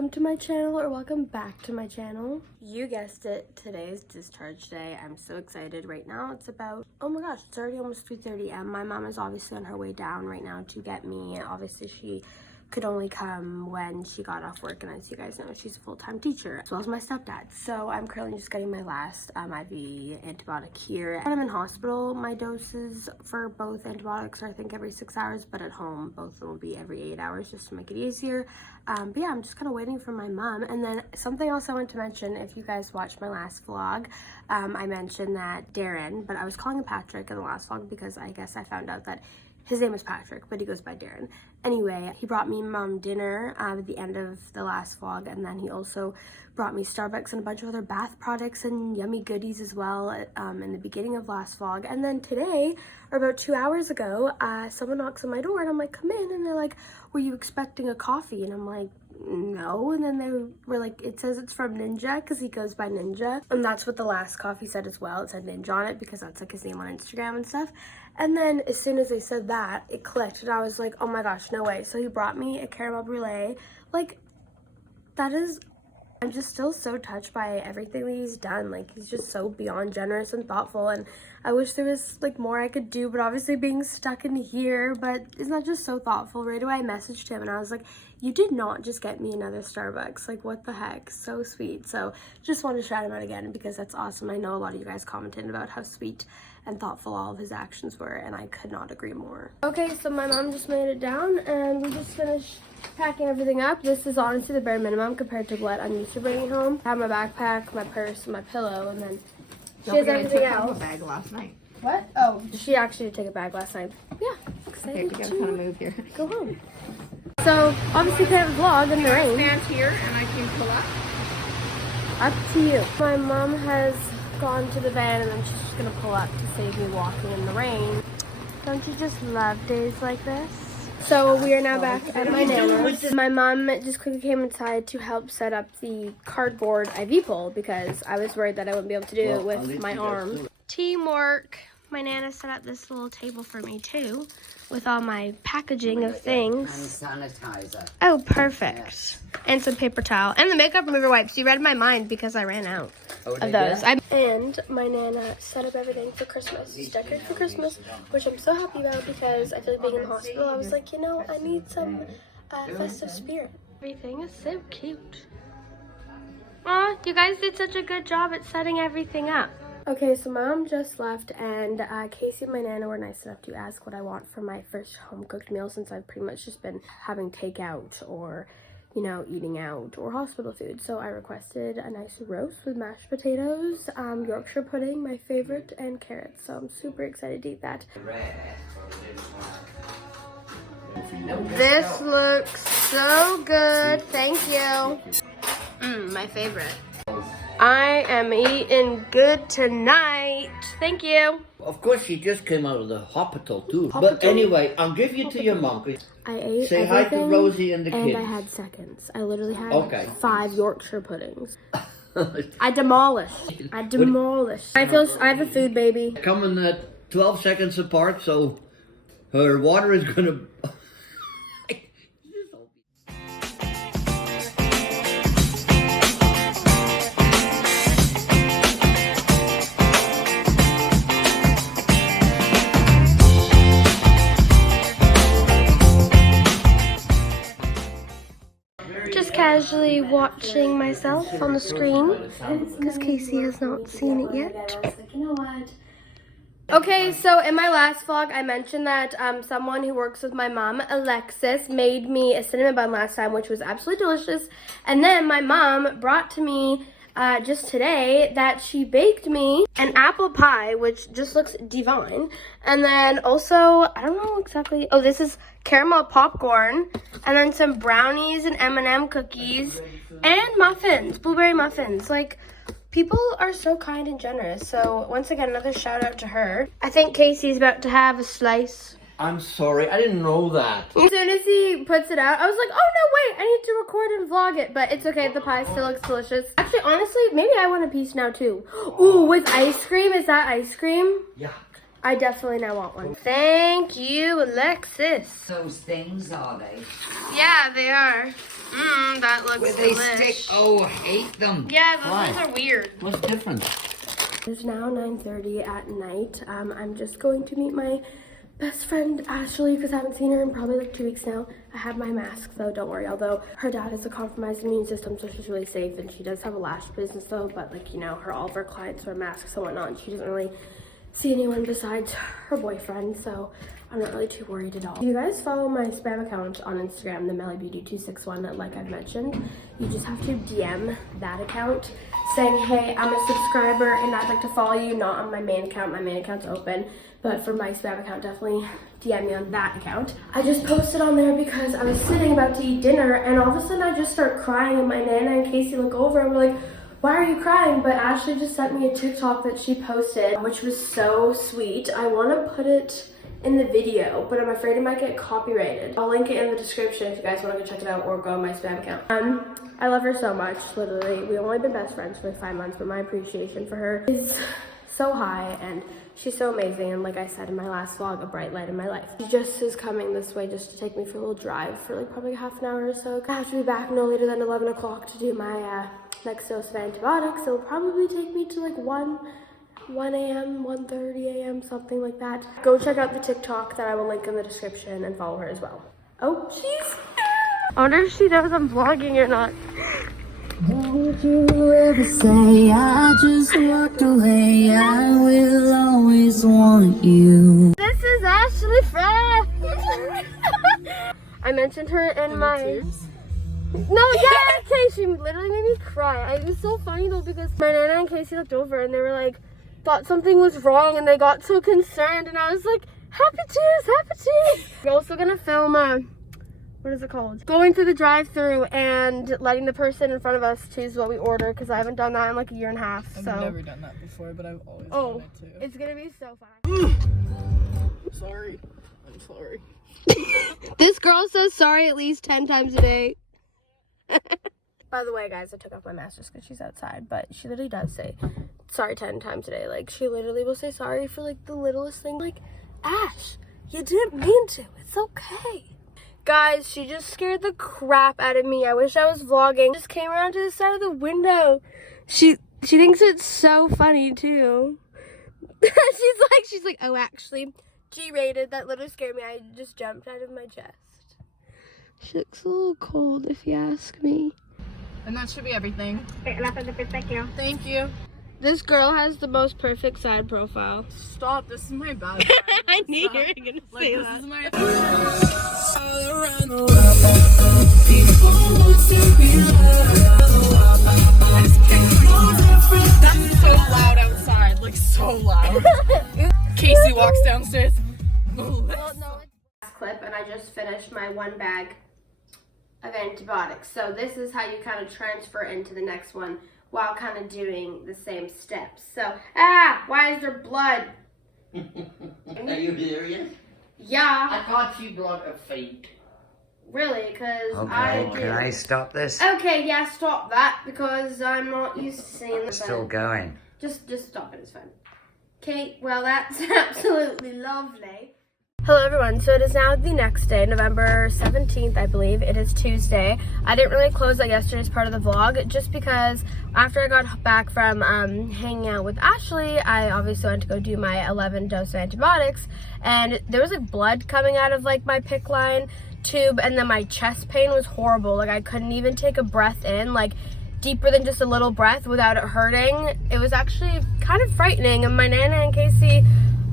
welcome to my channel, or welcome back to my channel. You guessed it, today is discharge day. I'm so excited. Right now it's about, oh my gosh, it's already almost 3:30 and my mom is obviously on her way down right now to get me. Obviously she could only come when she got off work, and as you guys know, she's a full-time teacher, as well as my stepdad. So I'm currently just getting my last IV antibiotic here. When I'm in hospital, my doses for both antibiotics are I think every 6 hours, but at home both of them will be every 8 hours just to make it easier. But yeah, I'm just kind of waiting for my mom. And then something else I want to mention, if you guys watched my last vlog, I mentioned that Darren, but I was calling him Patrick in the last vlog because I guess I found out that his name is Patrick, but he goes by Darren. Anyway, he brought me mom dinner at the end of the last vlog, and then he also brought me Starbucks and a bunch of other bath products and yummy goodies as well in the beginning of last vlog. And then today, or about 2 hours ago, someone knocks on my door and I'm like, come in, and they're like, were you expecting a coffee? And I'm like, no. And then they were like, it says it's from Ninja because he goes by Ninja, and that's what the last coffee said as well. It said Ninja on it because that's like his name on Instagram and stuff. And then as soon as they said that, it clicked and I was like, oh my gosh, no way. So he brought me a caramel brulee. Like, that is, I'm just still so touched by everything that he's done. Like, he's just so beyond generous and thoughtful, and I wish there was like more I could do, but obviously being stuck in here, but isn't that just so thoughtful? Right away I messaged him and I was like, you did not just get me another Starbucks, like what the heck, so sweet. So just wanted to shout him out again because that's awesome. I know a lot of you guys commented about how sweet and thoughtful all of his actions were, and I could not agree more. Okay, so my mom just made it down and we just finished packing everything up. This is honestly the bare minimum compared to what I'm used to bringing home. I have my backpack, my purse, my pillow, and then she has everything else. A bag last night. What? Oh, she actually did take a bag last night. Yeah, excited Okay, we gotta kind of move here. go home. So obviously can't vlog in the rain. Stand here and I can pull up. Up to you. My mom has gone to the van and then she's just gonna pull up to save me walking in the rain. Don't you just love days like this? So we are now back at my nana's. My mom just quickly came inside to help set up the cardboard IV pole because I was worried that I wouldn't be able to do it with my arm. Teamwork. My nana set up this little table for me too with all my packaging of things. And sanitizer. Oh, perfect. And some paper towel. And the makeup remover wipes. You read my mind because I ran out of those. And my nana set up everything for Christmas. She's decorated for Christmas, which I'm so happy about because I feel like being in the hospital, I was like, you know, I need some festive spirit. Everything is so cute. Aw, you guys did such a good job at setting everything up. Okay, so mom just left, and Casey and my nana were nice enough to ask what I want for my first home-cooked meal since I've pretty much just been having takeout or, you know, eating out or hospital food. So I requested a nice roast with mashed potatoes, Yorkshire pudding, my favorite, and carrots. So I'm super excited to eat that. This looks so good. Thank you. My favorite. I am eating good tonight. Thank you. Of course, she just came out of the hospital too. But anyway, I'll give you to your mom. I ate Say hi to Rosie and the kids. And I had seconds. I literally had 5 Yorkshire puddings. I demolished. I have a food baby. Coming 12 seconds apart, so her water is gonna. Just casually watching myself on the screen because Casey has not seen it yet. Okay, so in my last vlog, I mentioned that someone who works with my mom, Alexis, made me a cinnamon bun last time, which was absolutely delicious. And then my mom brought to me just today that she baked me an apple pie, which just looks divine. And then also, I don't know exactly, oh, this is caramel popcorn, and then some brownies and M&M cookies, and muffins, blueberry muffins. Like, people are so kind and generous. So once again, another shout out to her. I think Casey's about to have a slice. I'm sorry, I didn't know that. As soon as he puts it out, I was like, oh no, wait, I need to record and vlog it. But it's okay, the pie still looks delicious. Actually, honestly, maybe I want a piece now too. Ooh, with ice cream, is that ice cream? Yeah. I definitely now want one. Thank you, Alexis. Those things, are they? Yeah, they are. That looks Where they delish. stick. Oh, I hate them. Yeah, those Why? ones are weird. What's different? It's now 9:30 at night. I'm just going to meet my best friend Ashley because I haven't seen her in probably like 2 weeks now. I have my mask though, don't worry. Although her dad has a compromised immune system, so she's really safe, and she does have a lash business though. But like, you know, all of her clients wear masks and whatnot, and she doesn't really see anyone besides her boyfriend, so I'm not really too worried at all. If you guys follow my spam account on Instagram, the melissaapowell261, like I've mentioned, you just have to DM that account saying, hey, I'm a subscriber and I'd like to follow you, not on my main account. My main account's open, but for my spam account, definitely DM me on that account. I just posted on there because I was sitting about to eat dinner, and all of a sudden I just start crying, and my Nana and Casey look over and we're like, why are you crying? But Ashley just sent me a TikTok that she posted, which was so sweet. I want to put it in the video, but I'm afraid it might get copyrighted. I'll link it in the description if you guys want to go check it out or go on my spam account. I love her so much, literally. We've only been best friends for like 5 months, but my appreciation for her is so high, and she's so amazing, and like I said in my last vlog, a bright light in my life. She just is coming this way just to take me for a little drive for like probably half an hour or so. I have to be back no later than 11 o'clock to do my next dose of antibiotics. It'll probably take me to like 1 a.m., 1:30 a.m., something like that. Go check out the TikTok that I will link in the description and follow her as well. Oh, jeez. I wonder if she knows I'm vlogging or not. Don't you ever say I just walked away. I will always want you. This is Ashley Frey. I mentioned her in my... No, yeah, okay, she literally made me cry. It was so funny though because my Nana and Casey looked over and they were like, thought something was wrong, and they got so concerned, and I was like, happy tears, happy tears. We're also gonna film what is it called? Going through the drive-thru and letting the person in front of us choose what we order, because I haven't done that in like a year and a half. I've So never done that before, but I've always wanted to. it's gonna be so fun. Sorry. I'm sorry. This girl says sorry at least 10 times a day. By the way, guys, I took off my mask just because she's outside, but she literally does say sorry 10 times a day. Like, she literally will say sorry for like the littlest thing. Like, Ash, you didn't mean to. It's okay. Guys, she just scared the crap out of me. I wish I was vlogging. Just came around to the side of the window. She thinks it's so funny too. she's like, oh, actually, G-rated. That literally scared me. I just jumped out of my chest. She looks a little cold, if you ask me. And that should be everything. Thank you. This girl has the most perfect side profile. Stop. This is my bad. I knew you were gonna say This that. is my... That's so loud outside. Like, so loud. Casey walks downstairs. Well, no, it's clip, and I just finished my 1 bag of antibiotics. So this is how you kind of transfer into the next one while kind of doing the same steps. So, why is there blood? Are you serious? Yeah, I thought you brought a feet. really, because Okay, I can I stop this? Okay, yeah, stop that, because I'm not used to seeing the Still bed. going. Just stop it, it's fine. Okay, well, that's absolutely lovely. Hello everyone, so it is now the next day, November 17th, I believe. It is Tuesday. I didn't really close out yesterday's part of the vlog just because after I got back from hanging out with Ashley, I obviously went to go do my 11 dose of antibiotics, and there was like blood coming out of like my PICC line tube, and then my chest pain was horrible. Like, I couldn't even take a breath in, like deeper than just a little breath without it hurting. It was actually kind of frightening, and my Nana and Casey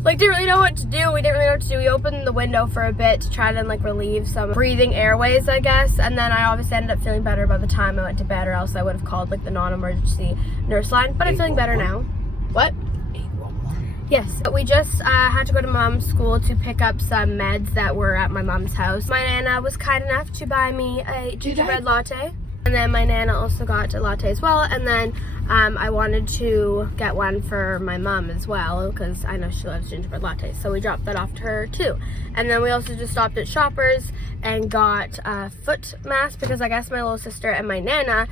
like didn't really know what to do. We didn't really know what to do. We opened the window for a bit to try to like relieve some breathing airways, I guess, and then I obviously ended up feeling better by the time I went to bed, or else I would have called like the non-emergency nurse line, but I'm feeling better now. What? Yes, we just had to go to mom's school to pick up some meds that were at my mom's house. My Nana was kind enough to buy me a gingerbread latte. And then my Nana also got a latte as well. And then I wanted to get one for my mom as well because I know she loves gingerbread lattes, so we dropped that off to her too. And then we also just stopped at Shoppers and got a foot mask because I guess my little sister and my nana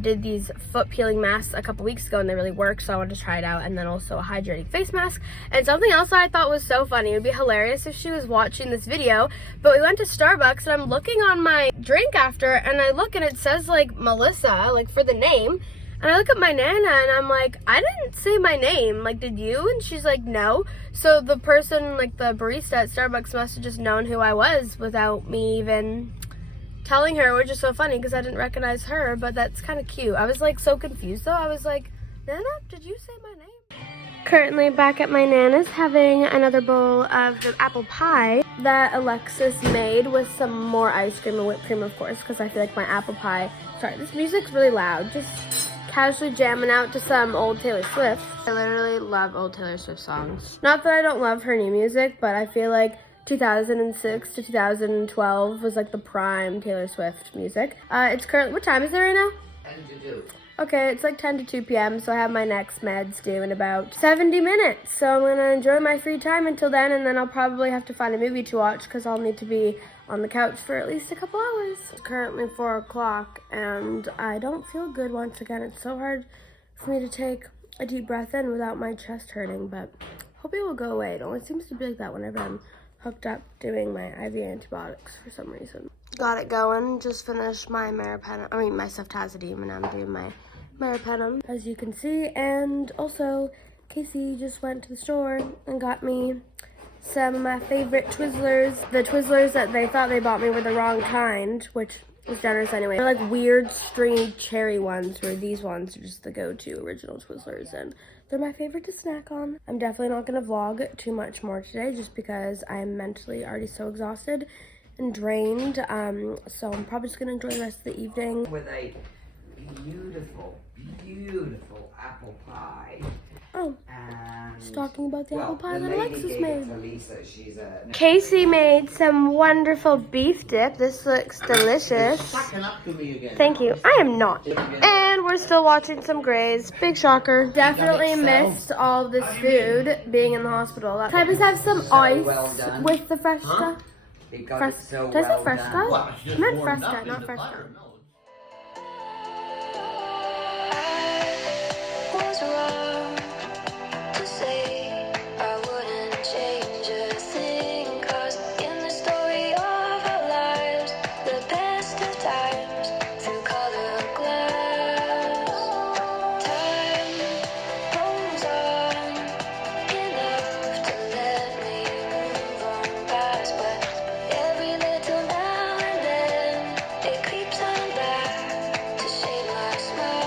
did these foot peeling masks a couple weeks ago and they really worked, so I wanted to try it out. And then also a hydrating face mask. And something else that I thought was so funny, it would be hilarious if she was watching this video, but we went to Starbucks and I'm looking on my drink after and I look and it says like Melissa, like for the name. And I look at my nana and I'm like, I didn't say my name, like did you? And she's like, no. So the person, like the barista at Starbucks must have just known who I was without me even telling her, which is so funny because I didn't recognize her, but that's kind of cute. I was like so confused though. I was like, Nana, did you say my name? Currently back at my nana's having another bowl of the apple pie that Alexis made with some more ice cream and whipped cream, of course, because I feel like my apple pie, sorry, this music's really loud, just casually jamming out to some old Taylor Swift. I literally love old Taylor Swift songs. Not that I don't love her new music, but I feel like 2006 to 2012 was like the prime Taylor Swift music. It's currently, what time is it right now? 10 to 2. Okay, it's like 10 to 2 p.m., so I have my next meds due in about 70 minutes. So I'm gonna enjoy my free time until then, and then I'll probably have to find a movie to watch because I'll need to be on the couch for at least a couple hours. It's currently 4 o'clock, and I don't feel good once again. It's so hard for me to take a deep breath in without my chest hurting, but hope it will go away. It always seems to be like that whenever I'm hooked up doing my IV antibiotics for some reason. Got it going. Just finished my my ceftazidime, and I'm doing my meropenem, as you can see. And also, Casey just went to the store and got me some of my favorite Twizzlers. The Twizzlers that they thought they bought me were the wrong kind, which was generous anyway. They're like weird, stringy cherry ones, where these ones are just the go-to original Twizzlers, and they're my favorite to snack on. I'm definitely not gonna vlog too much more today just because I'm mentally already so exhausted and drained. So I'm probably just gonna enjoy the rest of the evening. With a beautiful, beautiful apple pie. Oh, And just talking about the apple pie that lady Alexis gave made. it to Lisa. She's a Casey made some wonderful beef dip. This looks delicious. sucking up to me again. Thank you. I am not. And we're still watching some Grays. Big shocker. Definitely missed all of this food being in the hospital. Can I just have some ice with the fresh stuff? Because it's so Did I say well fresh done. stuff? Well, it's just I meant warmed fresh up stuff, not into fresh butter, stuff. no. Was wrong to say I wouldn't change a thing, 'cause in the story of our lives, the best of times through colored glass, time rolls on enough to let me move on past, but every little now and then it creeps on back to shade my smile.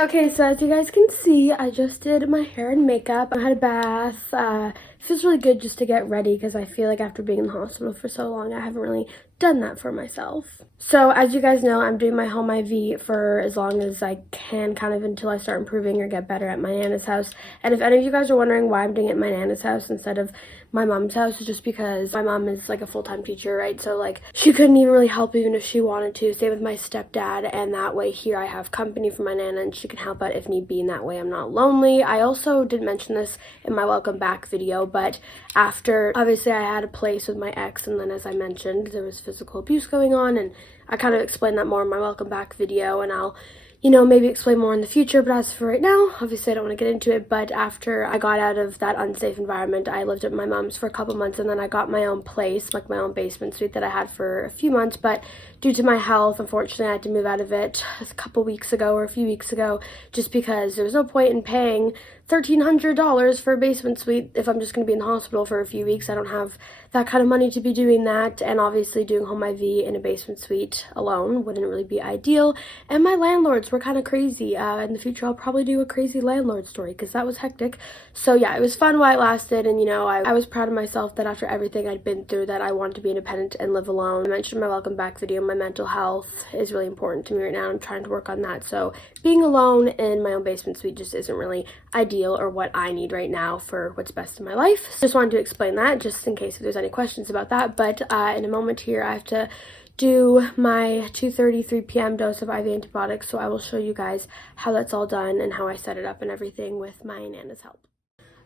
Okay, so as you guys can see, I just did my hair and makeup. I had a bath. It feels really good just to get ready because I feel like after being in the hospital for so long, I haven't really done that for myself. So as you guys know, I'm doing my home IV for as long as I can, kind of until I start improving or get better at my nana's house. And if any of you guys are wondering why I'm doing it at my nana's house instead of my mom's house, it's just because my mom is like a full-time teacher, right? So like she couldn't even really help even if she wanted to. Same with my stepdad, and that way here I have company for my nana and she can help out if need be, and that way I'm not lonely. I also didn't mention this in my welcome back video, but after obviously I had a place with my ex, and then as I mentioned there was physical abuse going on, and I kind of explained that more in my welcome back video, and I'll you know, maybe explain more in the future. But as for right now, obviously I don't want to get into it, but after I got out of that unsafe environment, I lived at my mom's for a couple months, and then I got my own place, like my own basement suite that I had for a few months. But due to my health, unfortunately, I had to move out of it a couple weeks ago or a few weeks ago, just because there was no point in paying $1,300 for a basement suite if I'm just going to be in the hospital for a few weeks. I don't have that kind of money to be doing that, and obviously doing home IV in a basement suite alone wouldn't really be ideal. And my landlords were kind of crazy. In the future, I'll probably do a crazy landlord story because that was hectic. So yeah, it was fun while it lasted, and you know, I was proud of myself that after everything I'd been through, that I wanted to be independent and live alone. I mentioned in my welcome back video, my mental health is really important to me right now. I'm trying to work on that. So being alone in my own basement suite just isn't really ideal or what I need right now for what's best in my life. So just wanted to explain that just in case if there's any questions about that. But in a moment here, I have to do my 2:33 p.m. dose of IV antibiotics, so I will show you guys how that's all done and how I set it up and everything with my Nana's help.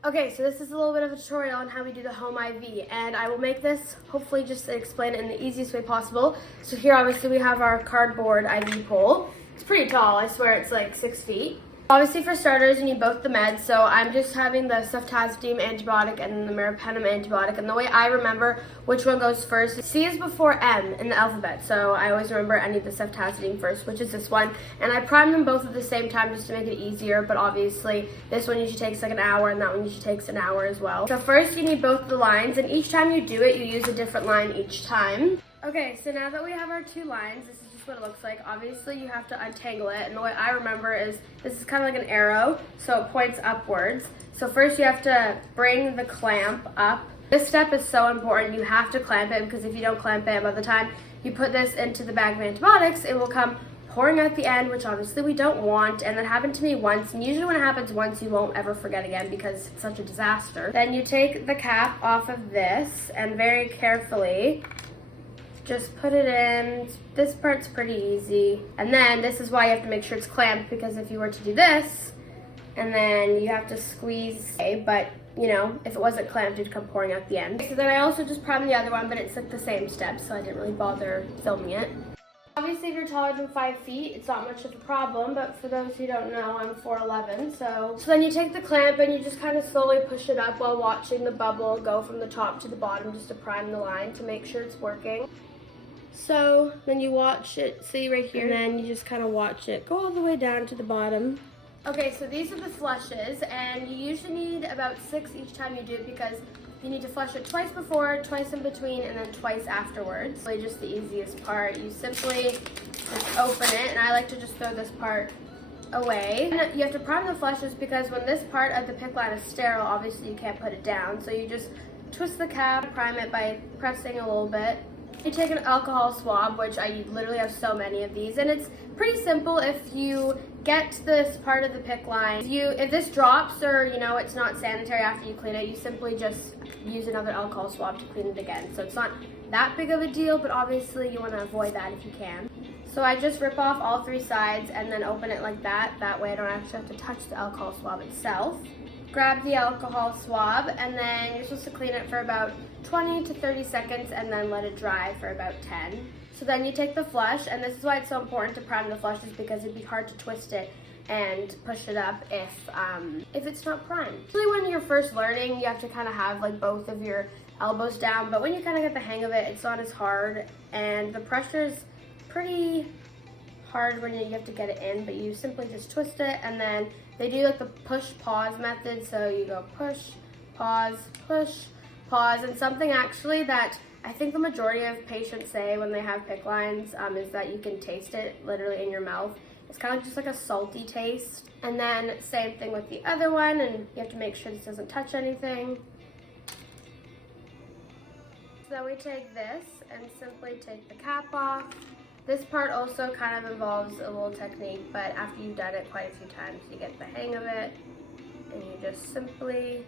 Okay, so this is a little bit of a tutorial on how we do the home IV, and I will make this hopefully just explain it in the easiest way possible. So here obviously we have our cardboard IV pole. It's pretty tall, I swear it's like 6 feet. Obviously for starters you need both the meds, so I'm just having the ceftazidime antibiotic and then the meropenem antibiotic, and the way I remember which one goes first, C is before M in the alphabet, so I always remember I need the ceftazidime first, which is this one, and I prime them both at the same time just to make it easier, but obviously this one usually takes like an hour and that one usually takes an hour as well. So first you need both the lines, and each time you do it you use a different line each time. Okay, so now that we have our 2 lines, this is just what it looks like. Obviously you have to untangle it, and the way I remember is this is kind of like an arrow, so it points upwards. So first you have to bring the clamp up. This step is so important. You have to clamp it, because if you don't clamp it, by the time you put this into the bag of antibiotics, it will come pouring out the end, which obviously we don't want. And that happened to me once, and usually when it happens once you won't ever forget again because it's such a disaster. Then you take the cap off of this and very carefully just put it in. This part's pretty easy. And then this is why you have to make sure it's clamped, because if you were to do this and then you have to squeeze, but you know, if it wasn't clamped, it'd come pouring out the end. So then I also just primed the other one, but it's like the same steps, so I didn't really bother filming it. Obviously, if you're taller than 5 feet, it's not much of a problem, but for those who don't know, I'm 4'11", so then you take the clamp and you just kind of slowly push it up while watching the bubble go from the top to the bottom, just to prime the line to make sure it's working. So then you watch it, see right here, and then you just kind of watch it go all the way down to the bottom. Okay, so these are the flushes, and you usually need about 6 each time you do it, because you need to flush it twice before, twice in between, and then twice afterwards. Really just the easiest part. You simply just open it, and I like to just throw this part away. And you have to prime the flushes, because when this part of the PICC line is sterile, obviously you can't put it down. So you just twist the cap, prime it by pressing a little bit. You take an alcohol swab, which I literally have so many of these, and it's pretty simple. If you get this part of the PICC line, if this drops or you know it's not sanitary after you clean it, you simply just use another alcohol swab to clean it again. So it's not that big of a deal, but obviously you want to avoid that if you can. So I just rip off all 3 sides and then open it like that. That way I don't actually have to touch the alcohol swab itself. Grab the alcohol swab, and then you're supposed to clean it for about 20 to 30 seconds and then let it dry for about 10. So then you take the flush, and this is why it's so important to prime the flushes, because it'd be hard to twist it and push it up if it's not primed. Usually when you're first learning, you have to kind of have like both of your elbows down, but when you kind of get the hang of it, it's not as hard, and the pressure's pretty hard when you have to get it in, but you simply just twist it, and then they do like the push-pause method, so you go push, pause, and something actually that I think the majority of patients say when they have PICC lines is that you can taste it literally in your mouth. It's kind of just like a salty taste. And then same thing with the other one, and you have to make sure this doesn't touch anything. So then we take this and simply take the cap off. This part also kind of involves a little technique, but after you've done it quite a few times, you get the hang of it, and you just simply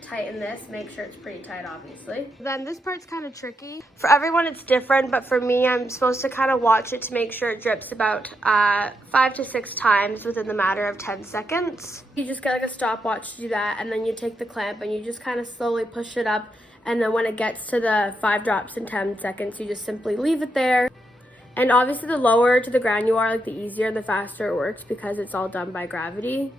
tighten this, make sure it's pretty tight obviously. Then this part's kind of tricky. For everyone it's different, but for me I'm supposed to kind of watch it to make sure it drips about 5 to 6 times within the matter of 10 seconds. You just get like a stopwatch to do that, and then you take the clamp and you just kind of slowly push it up, and then when it gets to the 5 drops in 10 seconds, you just simply leave it there. And obviously the lower to the ground you are, like the easier and the faster it works because it's all done by gravity.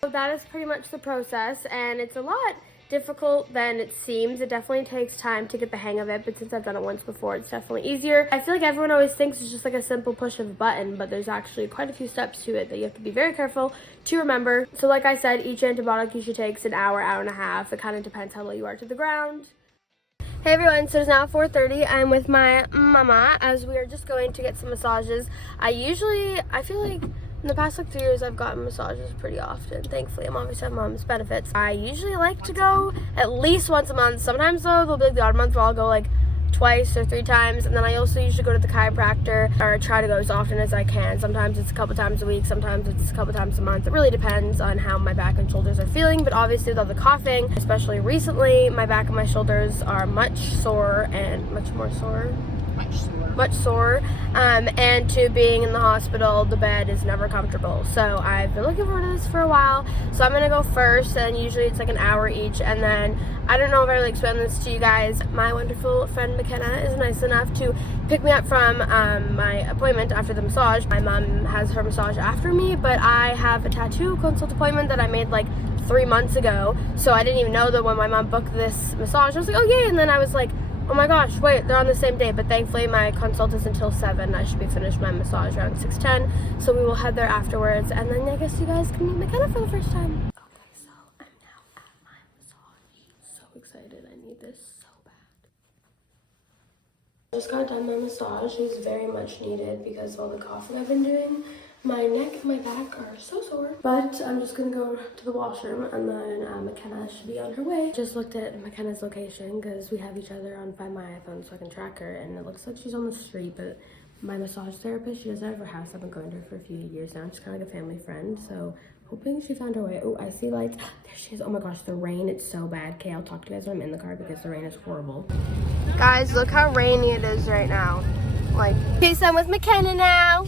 So that is pretty much the process, and it's a lot difficult than it seems. It definitely takes time to get the hang of it, but since I've done it once before, it's definitely easier. I feel like everyone always thinks it's just like a simple push of a button, but there's actually quite a few steps to it that you have to be very careful to remember. So like I said, each antibiotic usually takes an hour, hour and a half. It kind of depends how low you are to the ground. Hey everyone, so it's now 4:30. I'm with my mama as we are just going to get some massages. I feel like in the past like 3 years I've gotten massages pretty often. Thankfully, I'm obviously on mom's benefits. I usually like to go at least once a month. Sometimes though, there'll be like the odd month where I'll go like twice or 3 times, and then I also usually go to the chiropractor, or try to go as often as I can. Sometimes it's a couple times a week, sometimes it's a couple times a month. It really depends on how my back and shoulders are feeling, but obviously with all the coughing, especially recently, my back and my shoulders are much sore, and to being in the hospital, the bed is never comfortable. So I've been looking forward to this for a while. So I'm gonna go first, and usually it's like an hour each, and then I don't know if I really explained this to you guys. My wonderful friend McKenna is nice enough to pick me up from my appointment after the massage. My mom has her massage after me, but I have a tattoo consult appointment that I made like 3 months ago. So I didn't even know that when my mom booked this massage. I was like, oh yay, and then I was like, oh my gosh, wait, they're on the same day. But thankfully my consult is until 7. I should be finished my massage around 6:10. So we will head there afterwards, and then I guess you guys can meet McKenna for the first time. Okay, so I'm now at my massage. So excited, I need this so bad. Just got done my massage. It was very much needed because of all the coughing I've been doing. My neck and my back are so sore, but I'm just gonna go to the washroom, and then McKenna should be on her way. Just looked at McKenna's location because we have each other on Find My iPhone so I can track her, and it looks like she's on the street, but my massage therapist, she doesn't have her house. I've been going to her for a few years now. She's kind of like a family friend, so hoping she found her way. Oh, I see lights. There she is. Oh my gosh, the rain, it's so bad. Okay, I'll talk to you guys when I'm in the car because the rain is horrible. Guys, look how rainy it is right now. Like, okay, so I'm with McKenna now.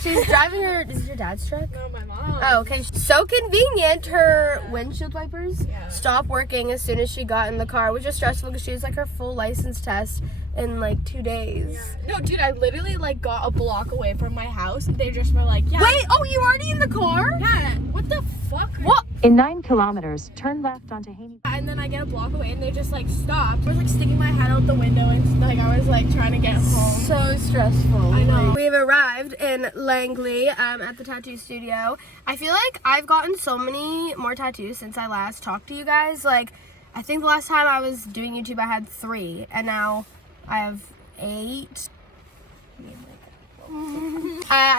She's driving her, is it your dad's truck? No, my mom. Oh, okay. So convenient. Her windshield wipers stopped working as soon as she got in the car, which is stressful because she was like her full license test in like 2 days. No, dude, I literally like got a block away from my house. They just were like, yeah. Wait, oh, you already in the car? Yeah, what the fuck? What? In 9 kilometers, turn left onto Haney. And then I get a block away and they just like stopped. I was like sticking my head out the window and like I was like trying to get home. So stressful. I know. We have arrived in Langley at the tattoo studio. I feel like I've gotten so many more tattoos since I last talked to you guys. Like, I think the last time I was doing YouTube I had 3, and now I have 8.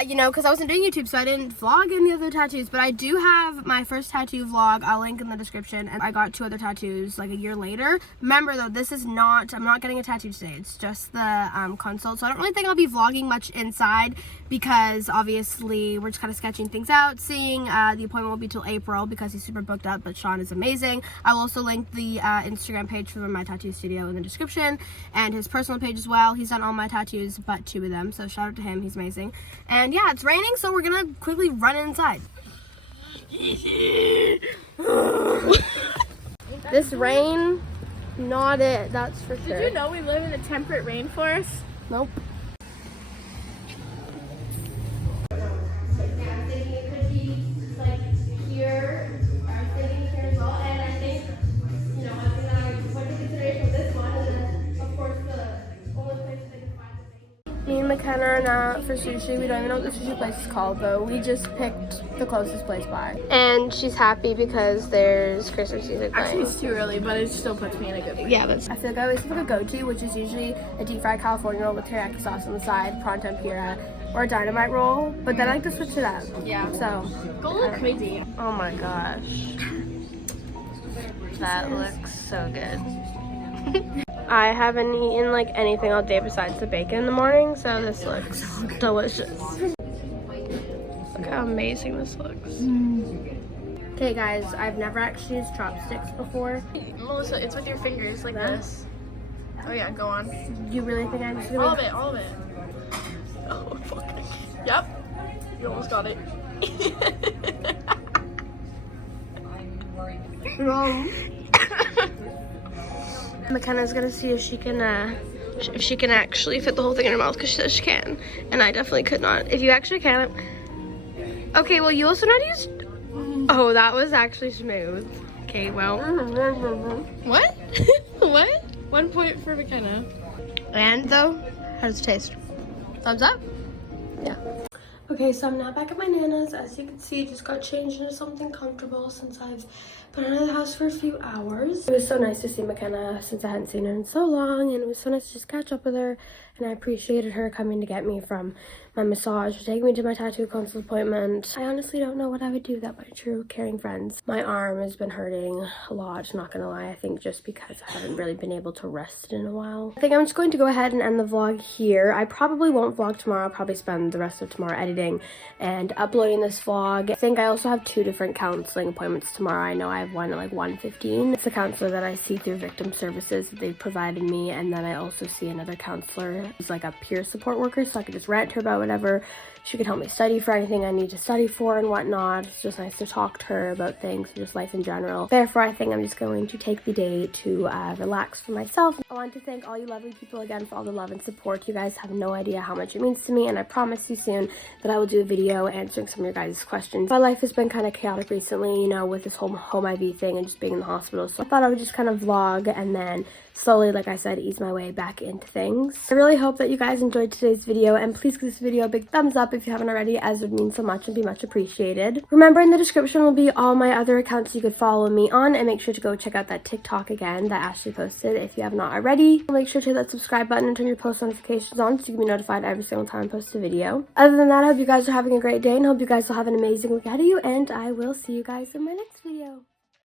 You know, because I wasn't doing YouTube, so I didn't vlog any other tattoos, but I do have my first tattoo vlog. I'll link in the description, and I got 2 other tattoos like a year later. Remember though, this is not, I'm not getting a tattoo today, it's just the consult, so I don't really think I'll be vlogging much inside because obviously we're just kind of sketching things out, seeing the appointment will be till April because he's super booked up, but Sean is amazing. I will also link the Instagram page for my tattoo studio in the description, and his personal page as well. He's done all my tattoos but 2 of them, so shout out to him, he's amazing. And yeah, it's raining, so we're gonna quickly run inside. This rain, not it, that's for sure. Did you know we live in a temperate rainforest? Nope. I'm thinking it could be like here, I'm thinking here as well, and I think, you know, I think that I went into consideration with this one, and then of course the only place they can find the thing. Me and McKenna are now for sushi. We don't even know what the sushi place is called, but we just picked the closest place by. And she's happy because there's Christmas music playing. Actually, it's too early, but it still puts me in a good mood. Yeah, but I feel like I always have a go-to, which is usually a deep fried California roll with teriyaki sauce on the side, prawn tempura, or a dynamite roll. But then I like to switch it up. Yeah. So Go a little crazy. Oh my gosh. That looks so good. I haven't eaten like anything all day besides the bacon in the morning, so this looks delicious. Look how amazing this looks. Okay guys, I've never actually used chopsticks before. Melissa, it's with your fingers like this. Oh yeah, go on. Do you really think I'm just gonna... All of it, all of it. Oh, fuck. Yep. You almost got it. McKenna's gonna see if she can actually fit the whole thing in her mouth, because she says she can, and I definitely could not. If you actually can. Okay, well, you also know how to use. Oh, that was actually smooth. Okay, well. What? What? 1 point for McKenna. And though, how does it taste? Thumbs up? Yeah. Okay, so I'm now back at my Nana's. As you can see, just got changed into something comfortable since I've been out of the house for a few hours. It was so nice to see McKenna since I hadn't seen her in so long, and it was so nice to just catch up with her, and I appreciated her coming to get me from my massage, to take me to my tattoo consult appointment. I honestly don't know what I would do without my true caring friends. My arm has been hurting a lot, not gonna lie. I think just because I haven't really been able to rest in a while. I think I'm just going to go ahead and end the vlog here. I probably won't vlog tomorrow. I'll probably spend the rest of tomorrow editing and uploading this vlog. I think I also have 2 different counseling appointments tomorrow. I know I have one at like 1:15. It's the counselor that I see through Victim Services that they've provided me, and then I also see another counselor who's like a peer support worker, so I could just rant to her about whatever. She could help me study for anything I need to study for and whatnot. It's just nice to talk to her about things and just life in general. Therefore, I think I'm just going to take the day to relax for myself. I want to thank all you lovely people again for all the love and support. You guys have no idea how much it means to me, and I promise you soon that I will do a video answering some of your guys' questions. My life has been kind of chaotic recently, you know, with this whole home IV thing and just being in the hospital. So I thought I would just kind of vlog and then slowly, like I said, ease my way back into things. I really hope that you guys enjoyed today's video, and please give this video a big thumbs up if you haven't already, as it would mean so much and be much appreciated. Remember, in the description will be all my other accounts you could follow me on, and make sure to go check out that TikTok again that Ashley posted if you have not already. Make sure to hit that subscribe button and turn your post notifications on so you can be notified every single time I post a video. Other than that, I hope you guys are having a great day, and hope you guys will have an amazing week ahead of you, and I will see you guys in my next video.